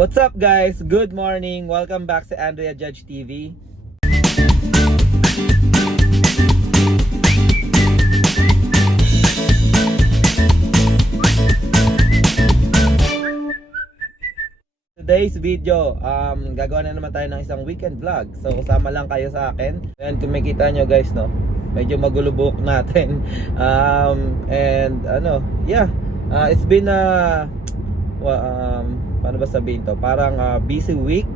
What's up guys? Good morning! Welcome back sa Andrea Judge TV. Today's video, gagawa na naman tayo ng isang weekend vlog. So kasama lang kayo sa akin. And kung makita nyo guys, no, medyo magulo buhok natin. It's been paano ba sabihin to? Parang busy week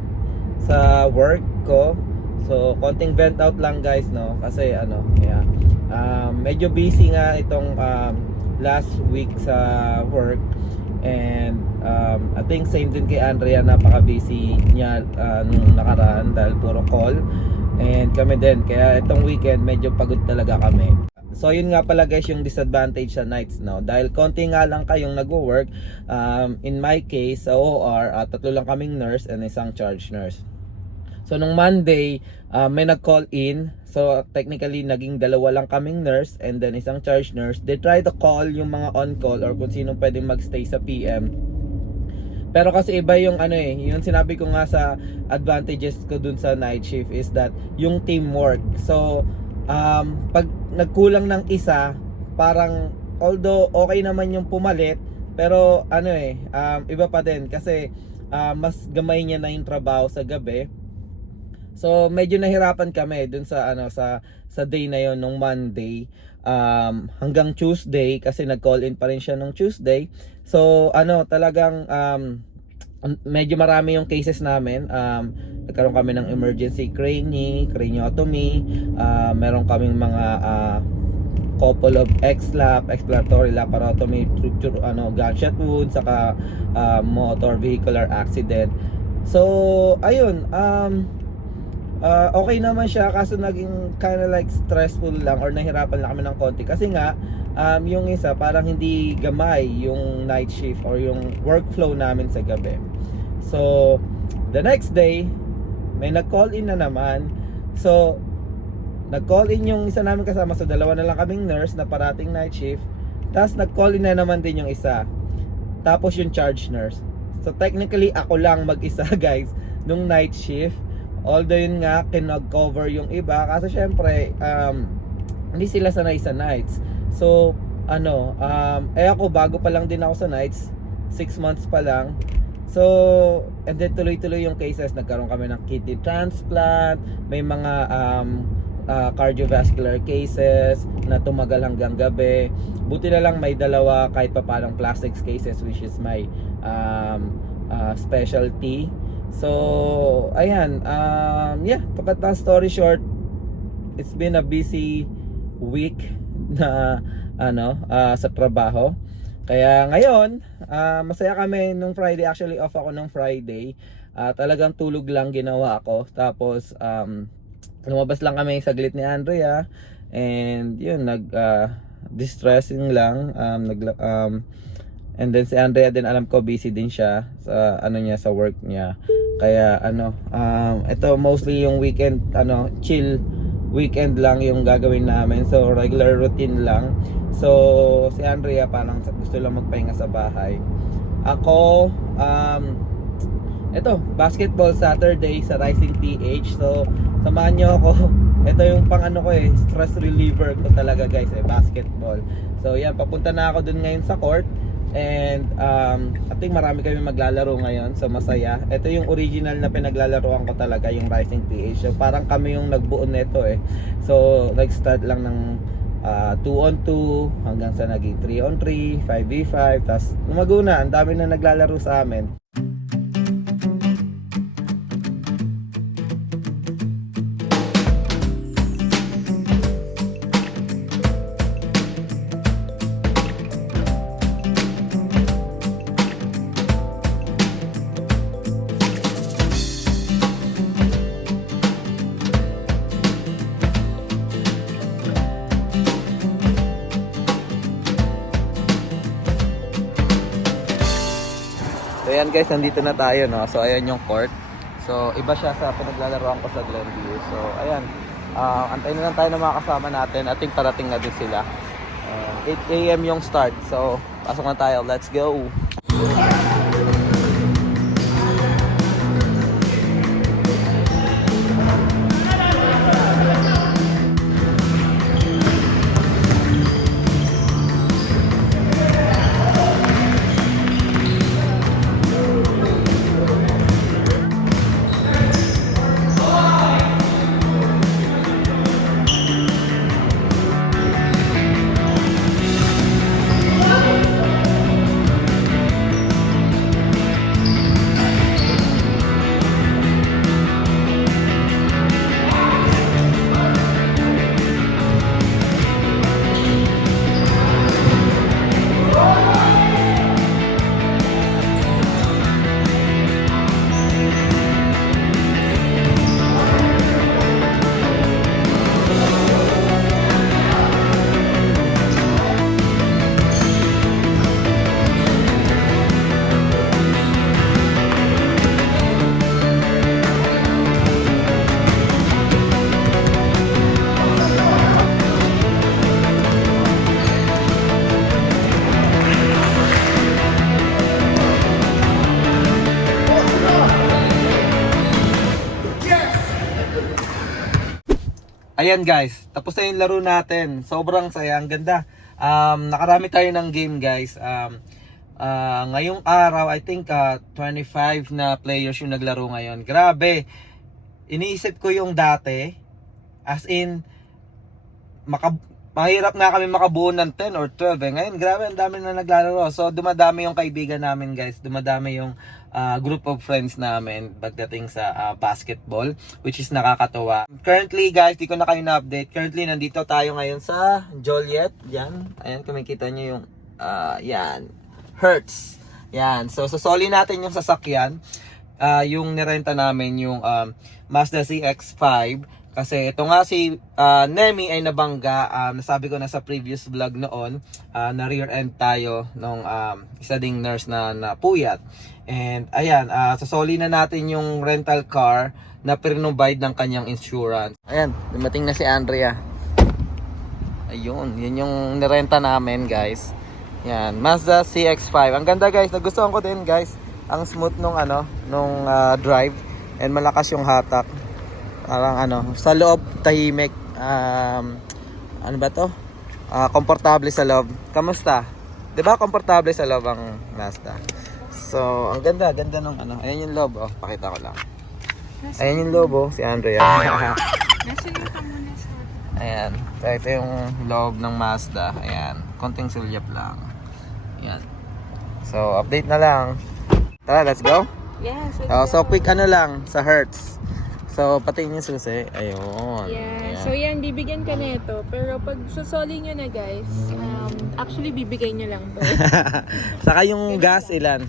sa work ko. So konting vent out lang guys, no, kasi medyo busy nga itong last week sa work. And I think same din kay Andrea, napaka-busy niya nung nakaraan dahil puro call. And kami din, kaya itong weekend medyo pagod talaga kami. So yun nga pala guys yung disadvantage sa nights, no? Dahil konti nga lang kayong nagwo-work. In my case, sa OR, tatlo lang kaming nurse and isang charge nurse. So nung Monday, may nag-call in. So technically naging dalawa lang kaming nurse and then isang charge nurse. They try to call yung mga on-call or kung sino pwedeng magstay sa PM. Pero kasi iba yung yung sinabi ko nga sa advantages ko dun sa night shift is that yung teamwork. So pag nagkulang ng isa, parang although okay naman yung pumalit, pero iba pa din kasi mas gamay niya na yung trabaho sa gabi. So medyo nahirapan kami dun sa sa day na yon nung Monday hanggang Tuesday kasi nag-call in pa rin siya nung Tuesday. So talagang medyo marami yung cases namin. Nagkaroon kami ng emergency craniotomy, meron kaming mga couple of XLAP, exploratory laparotomy, gunshot wound, saka motor vehicular accident. So ayun, okay naman siya, kaso naging kinda like stressful lang or nahirapan lang kami ng konti kasi nga yung isa parang hindi gamay yung night shift or yung workflow namin sa gabi. So the next day may nag-call in na naman. So nag-call in yung isa namin kasama, so dalawa na lang kaming nurse na parating night shift. Tapos nag-call in na naman din yung isa, tapos yung charge nurse. So technically ako lang mag-isa guys nung night shift. Although yun nga, kinag-cover yung iba kasi syempre hindi sila sanay sa nights. So ako bago pa lang din ako sa nights, 6 months pa lang. So and then tuloy-tuloy yung cases. Nagkaroon kami ng kidney transplant, may mga cardiovascular cases na tumagal hanggang gabi. Buti na lang may dalawa kahit pa parang plastics cases, which is my specialty. So ayan, to cut the story short, it's been a busy week na sa trabaho. Kaya ngayon, masaya kami nung Friday. Actually off ako nung Friday. Talagang tulog lang ginawa ko. Tapos lumabas lang kami saglit ni Andrea. And yun, distressing lang. And then si Andrea din, alam ko busy din siya sa sa work niya. Kaya ito mostly yung weekend, chill weekend lang yung gagawin namin. So regular routine lang. So si Andrea parang gusto lang magpahinga sa bahay. Ako ito, basketball Saturday sa Rising PH. So samahan niyo ako. Ito yung pang stress reliever ko talaga guys, basketball. So yan, papunta na ako dun ngayon sa court. And I think marami kami maglalaro ngayon, so masaya. Ito yung original na pinaglalaroan ko talaga, yung Rising PH. So parang kami yung nagbuo nito So nag-start lang ng 2-on-2 hanggang sa naging 3-on-3, 5v5. Tapos lumago na, ang dami na naglalaro sa amin. So ayan guys, nandito na tayo, no. So ayan yung court. So iba siya sa pinaglalaroan ko sa Glenview. So ayan, antayin na lang tayo ng mga kasama natin. I think parating na din sila. 8 AM yung start. So pasok na tayo, let's go. Ayan guys, tapos na yung laro natin. Sobrang saya, ang ganda. Nakarami tayo ng game guys. Ngayong araw, I think 25 na players yung naglaro ngayon. Grabe. Iniisip ko yung dati, as in, mahirap na kami makabuo ng 10 or 12 eh. Ngayon, grabe, ang dami na naglalaro. So, dumadami yung kaibigan namin guys. Dumadami yung group of friends namin pagdating sa basketball, which is nakakatuwa. Currently guys, di ko na kayo na-update. Currently, nandito tayo ngayon sa Joliet. Yan. Ayan, kumikita nyo yung, yan. Hertz. Yan. So, susoli natin yung sasakyan. Yung nirenta namin yung Mazda CX-5 kasi ito nga si Nemi ay nabangga. Nasabi ko na sa previous vlog noon na rear end tayo nung isa ding nurse na napuyat. And ayan, sasoli na natin yung rental car na pre-provide ng kanyang insurance. Ayan, dumating na si Andrea. Ayun, yun yung nirenta namin guys. Yan, Mazda CX-5. Ang ganda guys, nagustuhan ko din guys. Ang smooth nung drive and malakas yung hatak. Parang sa loob tahimik. Ano ba to? Komportable sa loob. Kamusta? 'Di ba komportable sa loob ang Mazda? So, ang ganda nung Ayan yung loob, oh, pakita ko lang. Ayan yung loob, oh, si Andrea. Ayan. So, ito yung loob ng Mazda. Ayan, konting sulyap lang. Ayan. So, update na lang. Tara, let's go. Yes. So quick lang sa Hertz. So pati yung susi. Ayun. Yeah. So yan, bibigyan ka na ito. Pero pag susoli nyo na guys, actually bibigay nyo lang to. Saka yung gas ilan?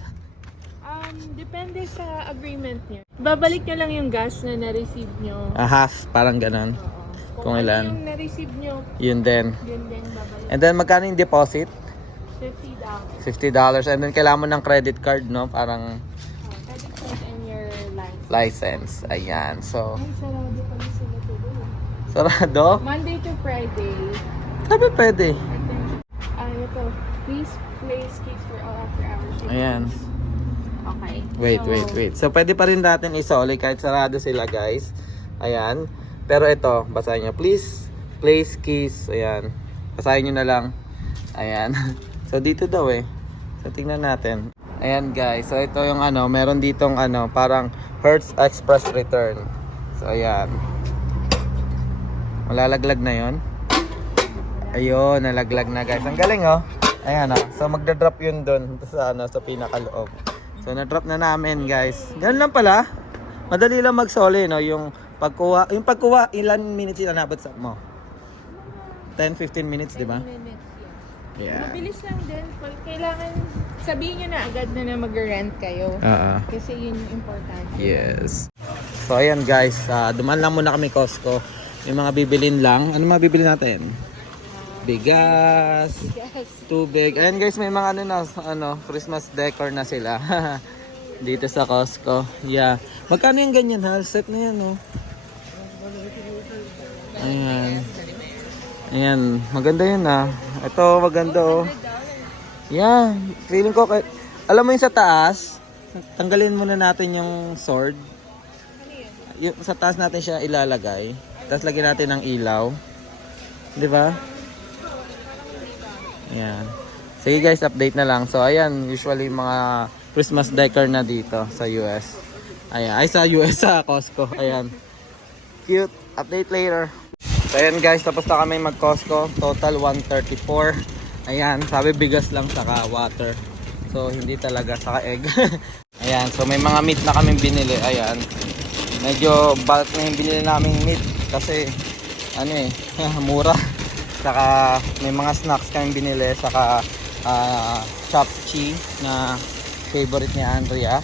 Depende sa agreement nyo. Babalik nyo lang yung gas na na-receive nyo. Half, parang ganon. Oo. Kung ilan? Yung na-receive nyo, Yun din. yun din babalik. And then magkano yung deposit? $50. $50. And then kailangan mo ng credit card, no? Parang Credit card and your license. Ayan. So, Ay, sarado pala sila today. sarado? Monday to Friday. Sabi pwede. Attention. Ito. Please place keys for all after hours. Ayan. Okay. Wait. So, pwede pa rin natin isoli kahit sarado sila, guys. Ayan. Pero ito, basahin nyo. Please, place keys. Ayan. Basahin nyo na lang. Ayan. So, dito daw eh. So, tingnan natin. Ayan, guys. So, ito yung meron ditong parang Hertz Express Return. So, ayan. Malalaglag na yon. Ayun, nalaglag na, guys. Ang galing, oh. Ayan, oh. So, magdadrop yun dun sa pinakaloob. So, na-drop na namin, guys. Ganun lang pala. Madali lang magsoli, no? Yung pagkuha, ilan minutes yung nabot sa mo? 10-15 minutes, di ba? 10 minutes, Yeah. Mabilis lang din. Kailangan sabihin nyo na agad na mag-rent kayo. Kasi yun yung importante. Yes. So, ayan, guys. Dumaan lang muna kami Costco. Yung mga bibilin lang. Ano mga bibilin natin? Bigas. Yes. Tubig. Ayan, guys. May mga Christmas decor na sila. Dito sa Costco. Yeah. Magkano yung ganyan, ha? Set na yan, oh. Ayan. Ayan. Maganda yun, ha. Ito, maganda, oh. Yeah. Feeling ko, alam mo yung sa taas, tanggalin muna natin yung sword. Yung, sa taas natin siya ilalagay. Tapos lagyan natin ng ilaw. Di ba? Ayan. Sige guys, update na lang. So, ayan. Usually, mga Christmas decor na dito sa US. Ayan. Ay, sa US, sa Costco. Ayan. Cute. Update later. So, ayan guys. Tapos na kami mag-Costco. Total 134. Ayan. Sabi bigas lang saka water. So, hindi talaga. Saka egg. Ayan. So, may mga meat na kaming binili. Ayan. Medyo bulk na yung binili naming meat. Kasi, mura. Saka, may mga snacks kaming binili. Saka, chopped cheese na favorite ni Andrea.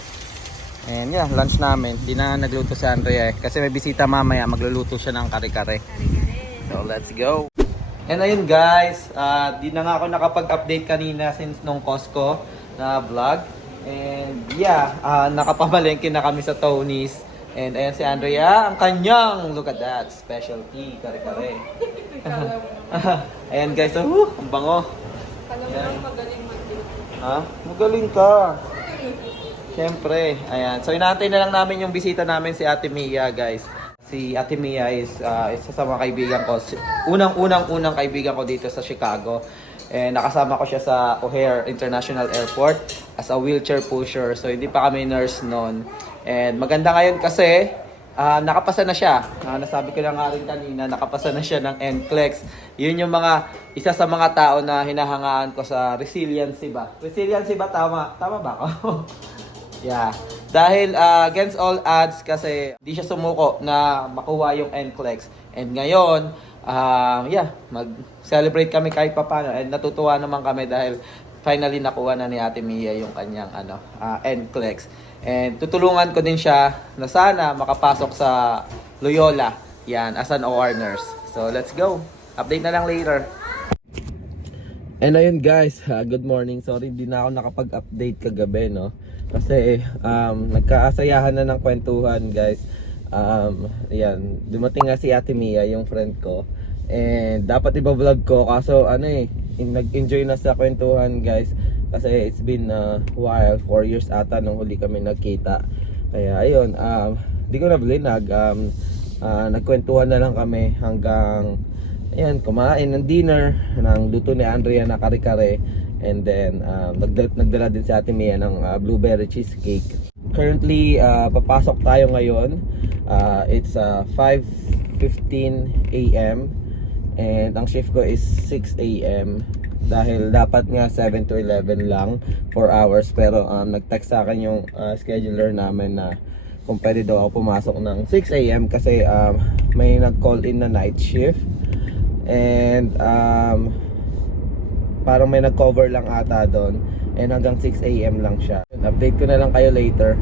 And yeah, lunch namin. Di na nagluto si Andrea eh. Kasi may bisita mamaya, magluluto siya ng kare-kare. So let's go. And ayun guys, di na nga ako nakapag-update kanina since nung Costco na vlog. And yeah, nakapamalengke na kami sa Tony's. And ayan si Andrea, ang kanyang, look at that, specialty, kare-kare. Ayan guys, ang bango. Alam mo magaling mag-date. Ha? Magaling ka. Siyempre, ayan. So, inaantay na lang namin yung bisita namin si Ate Mia, guys. Si Ate Mia is isa sa mga kaibigan ko. Unang kaibigan ko dito sa Chicago. And nakasama ko siya sa O'Hare International Airport as a wheelchair pusher. So hindi pa kami nurse noon. And maganda ngayon kasi nakapasa na siya. Nasabi ko na nga rin kanina, nakapasa na siya ng NCLEX. Yun yung isa sa mga tao na hinahangaan ko sa resiliency ba? Resiliency ba? Tama ba ako? Yeah. Dahil against all odds kasi di siya sumuko na makuha yung NCLEX. And ngayon, mag-celebrate kami kahit papano. And natutuwa naman kami dahil finally nakuha na ni Ate Mia yung kanyang NCLEX. And tutulungan ko din siya na sana makapasok sa Loyola. Yan, as an OR nurse. So let's go. Update na lang later. And ayun guys, good morning. Sorry, hindi na ako nakapag-update kagabi, no? Kasi nagkaasayahan na ng kwentuhan, guys. Yan, dumating nga si Ate Mia, yung friend ko. And dapat iba-vlog ko kaso nag-enjoy na sa kwentuhan, guys. Kasi it's been a while, 4 years ata nung huli kami nagkita. Kaya ayun, di ko na blinag. Nagkwentuhan na lang kami hanggang ayan, kumain ng dinner ng luto ni Andrea na kare-kare. And then nagdala din si Ate Mia ng blueberry cheesecake. Currently papasok tayo ngayon. It's 5:15 AM and ang shift ko is 6 AM dahil dapat nga 7 to 11 lang 4 hours, pero nag-text sa akin yung scheduler namin na kung pwede daw ako pumasok ng 6 AM kasi may nag-call in na night shift. And parang may nag-cover lang ata doon. And hanggang 6 AM lang siya. Update ko na lang kayo later.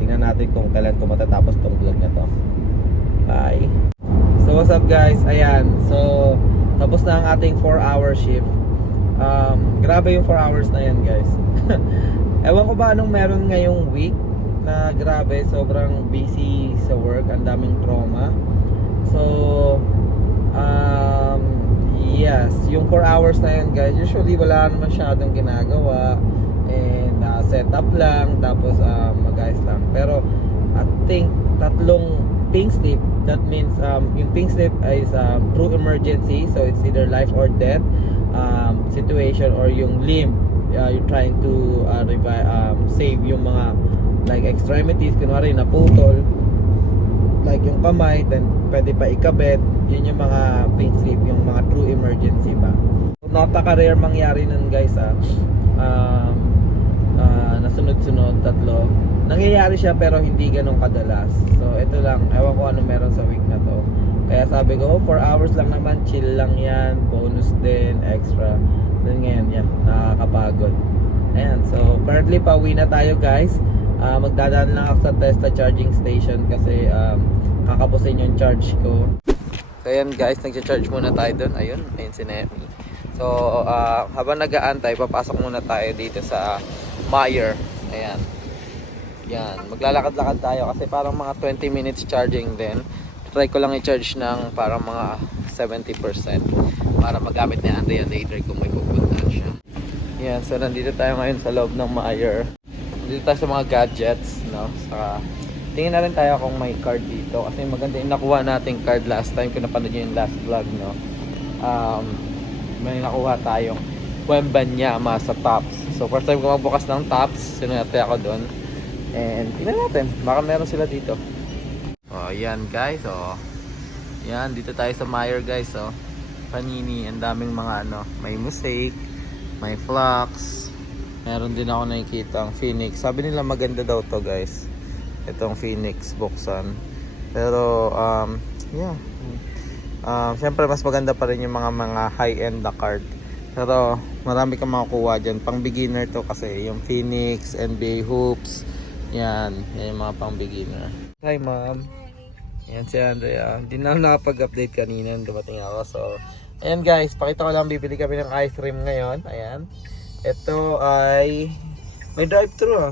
Tingnan natin kung kailan ko matatapos tong vlog na to. Bye. So what's up guys? Ayan. So tapos na ang ating 4-hour shift. Grabe yung 4 hours na yan guys. Ewan ko ba anong meron ngayong week na grabe. Sobrang busy sa work. Ang daming trauma. So yes, yung 4 hours na yan guys, usually wala naman masyadong ginagawa and set up lang tapos mag-ayos lang. Pero I think 3 pink slip, that means yung pink slip is true emergency, so it's either life or death situation, or yung limb, you're trying to save yung mga like extremities, kunwari naputol like yung kamay, then pwede pa ikabit. Yun yung mga pink slip, yung mga true emergency ba. Napaka-rare mangyari nun guys nasunod-sunod 3. Nangyayari siya pero hindi ganun kadalas. So ito lang, ewan ko ano meron sa week na to. Kaya sabi ko, 4 hours lang naman, chill lang yan, bonus din, extra. Then ngayon yan, nakakapagod. Ayan, so currently pauwi na tayo guys. Magdadaan lang ako sa Tesla charging station kasi kakapusin yung charge ko. So ayan guys, nag-charge muna tayo doon. Ayun si Nemi. So habang nag-aantay, papasok muna tayo dito sa Meijer. Ayan. Yan, maglalakad-lakad tayo kasi parang mga 20 minutes charging din. Try ko lang i-charge ng parang mga 70% para magamit ni Andrea later kung may pupuntahan siya. Yan, so nandito tayo ngayon sa loob ng Meijer. Dito tayo sa mga gadgets, no? Saka tingin na rin tayo kung may card dito kasi maganda yung nakuha nating card last time kung napanood nyo yung last vlog, no? May nakuha tayong Wembanyama sa Tops. So first time ko magbukas ng Tops, sinunate ako doon. And tingnan natin, baka meron sila dito. Oh, yan guys, oh. Yan, dito tayo sa Meijer guys, oh. Panini, ang daming mga may mosaic, may flux. Meron din ako nakikita ang Phoenix. Sabi nila maganda daw to guys. Itong Phoenix buksan. Pero syempre mas maganda pa rin yung mga high-end na card. Pero marami kang makukuha dyan. Pang beginner to kasi yung Phoenix, NBA hoops. Yan yung mga pang beginner. Hi ma'am. Yan si Andrea. Hindi na nakapag-update kanina. Dumating ako. So ayan guys, pakita ko lang, bibili kami ng ice cream ngayon. Ayan. Ito ay may drive-thru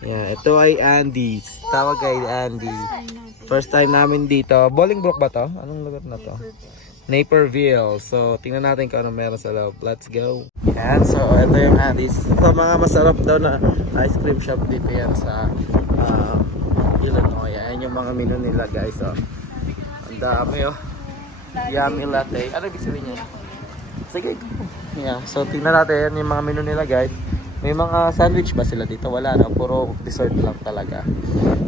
Yeah, ito ay Andy's. Tawag kay Andy. First time namin dito. Bolingbrook ba to? Anong lugar na to? Naperville. So, tingnan natin kung ano meron sa loob. Let's go. Yan. So, ito yung Andy's. Sa mga masarap daw na ice cream shop dito yan sa Illinois. yung mga menu nila guys. Oh. Ang dami oh. Yummy latte. Ano ibig sabihin niya? Sige. Yeah. So tingnan natin yung mga menu nila guys. May mga sandwich ba sila dito? Wala na. Puro dessert lang talaga.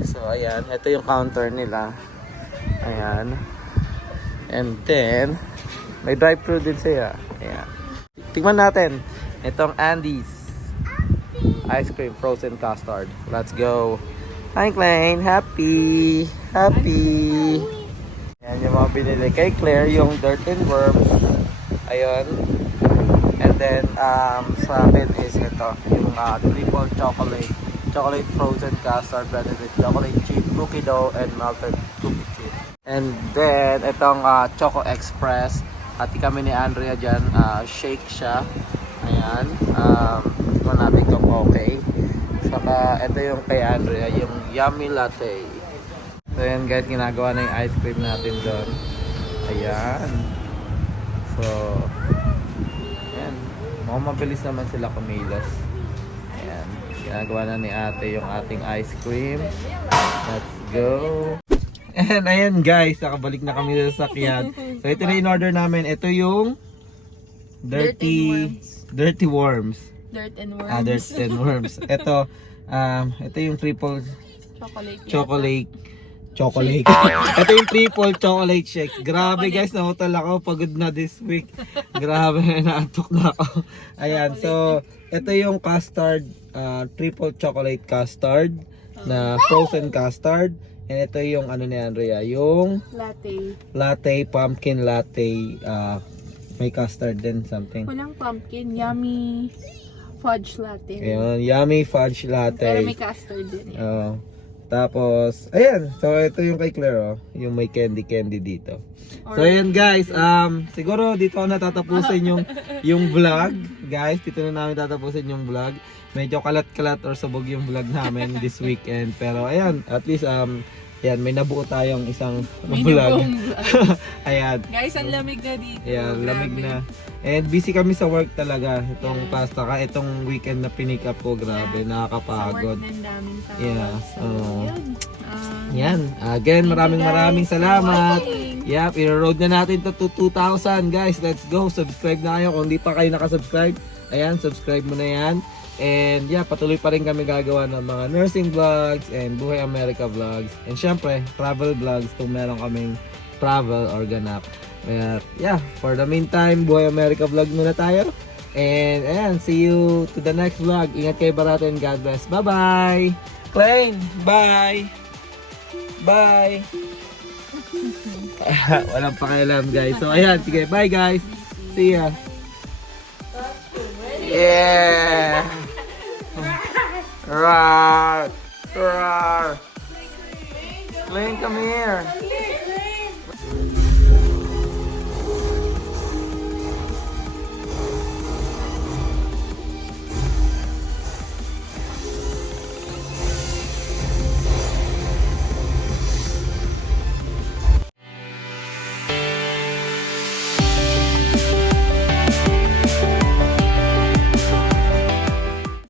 So ayan. Ito yung counter nila. Ayan. And then, may drive-thru din siya. Ayan. Tingnan natin. Itong Andy's ice cream frozen custard. Let's go. Hi Claire. Happy. Happy. Ayan yung mga binili kay Claire. Yung dirt and worms. Ayun. And then, sa akin is ito, yung triple chocolate frozen custard blended with chocolate chip, cookie dough, and melted cookie chip. And then, itong Choco Express. Hati kami ni Andrea dyan, shake siya. Ayan, tignan natin kung okay. Saka, ito yung kay Andrea, yung yummy latte. So, yan guys, ginagawa na yung ice cream natin doon. Ayan. So, mukhang mabilis naman sila kumilos. Ayan. Ginagawa na ni ate yung ating ice cream. Let's go. And ayan guys, nakabalik na kami sa sakyan. So ito na in-order namin. Ito yung dirty worms. Dirt and worms. Dirt and worms. Ito yung triple chocolate. Ito yung triple chocolate shake. Grabe guys, nahotal ako. Pagod na this week. Grabe, naantok na ako. Ayan, so ito yung custard, triple chocolate custard na frozen custard. And ito yung ano ni Andrea, yung latte, pumpkin latte. May custard din, something. Walang pumpkin, yummy fudge latte. Ayan, yummy fudge latte. Pero may custard din. Tapos, ayan. So, ito yung kay Claire, oh. Yung may candy dito. So, ayan guys. Siguro dito ako natatapusin yung vlog. Guys, dito na namin tatapusin yung vlog. Medyo kalat-kalat or sabog yung vlog namin this weekend. Pero, ayan. At least, ayan, may nabuo tayong isang vlog. Ayan. Guys, ang lamig na dito. Ayan, lamig na. And busy kami sa work talaga. Itong pasta ka, itong weekend na pinick up ko, grabe, nakakapagod. Sa work din namin tao. Yeah. So, yun. Yan. Again, maraming salamat. Yep, i-road na natin to 2,000 guys. Let's go. Subscribe na kayo. Kung hindi pa kayo nakasubscribe, ayan, subscribe mo na yan. And yeah, patuloy pa rin kami gagawa ng mga nursing vlogs and Buhay America vlogs. And syempre, travel vlogs kung meron kaming travel or ganap. Yeah, for the meantime, Buhay America vlog muna tayo. And ayan, see you to the next vlog. Ingat kayo barata and God bless. Bye-bye! Klein, bye! Bye! Walang pakialam guys. So ayan, sige, bye guys! See ya! Yeah! Rawr! Rawr! Klein, come here!